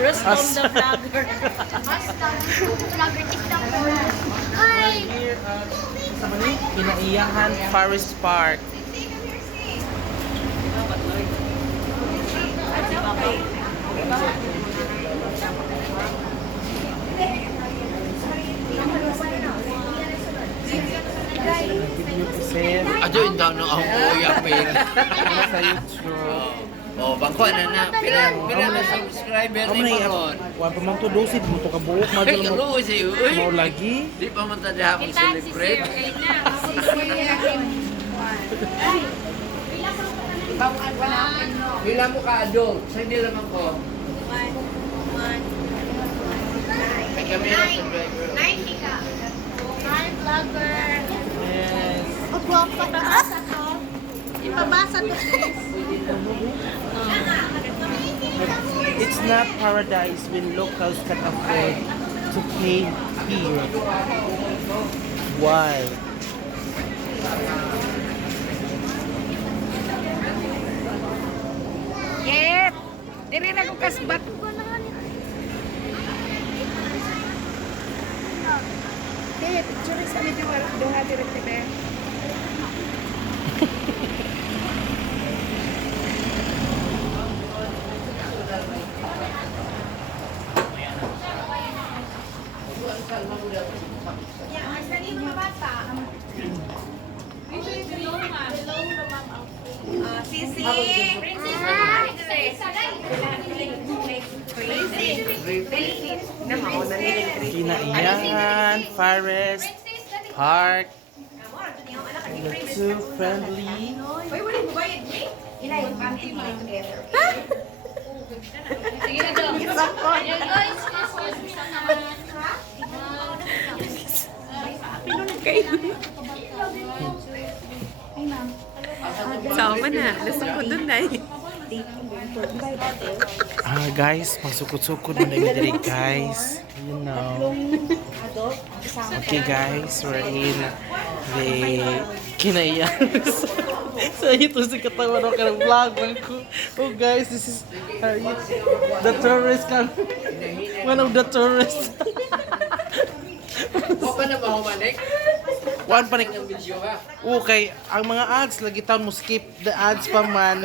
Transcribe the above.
Rustom the vlogger. Hi! Sa mani, Kinaiyahan Forest Park. Ato yung daw nung ako yapin. Sa YouTube. Oh, bangko na. Pila na subscriber Kamu ni na Maron. Wan pa man to dosit mo to kabuok Ay, madul mo. kaluoy sa'yo. Uy, Mo lagi. di pa man tayo akong celebrate. Pila mo ka adult. Sa hindi lang ako. Ay, kami na subscriber. Hi, vlogger! Yes. Ipabasa to. Ipabasa to, please. It's not paradise when locals can afford to pay here. Why? Yep. Diri na ko kasbat. Eh, picture sa medyo duha direct na. Sisi. Kinaiyahan Forest Park. Look so friendly. Sama na. Nasa ko dun na Guys, magsukod-sukod mo na yung diri, guys. You know. Okay, guys, we're in the Kinaiyahan. So, ito si katawan ako ng vlog man ko. Oh, guys, this is the tourist one of the tourists. Huwag ka na mahumanik. One panik. Ng video ha. Okay, ang mga ads lagi taon mo skip the ads pa man.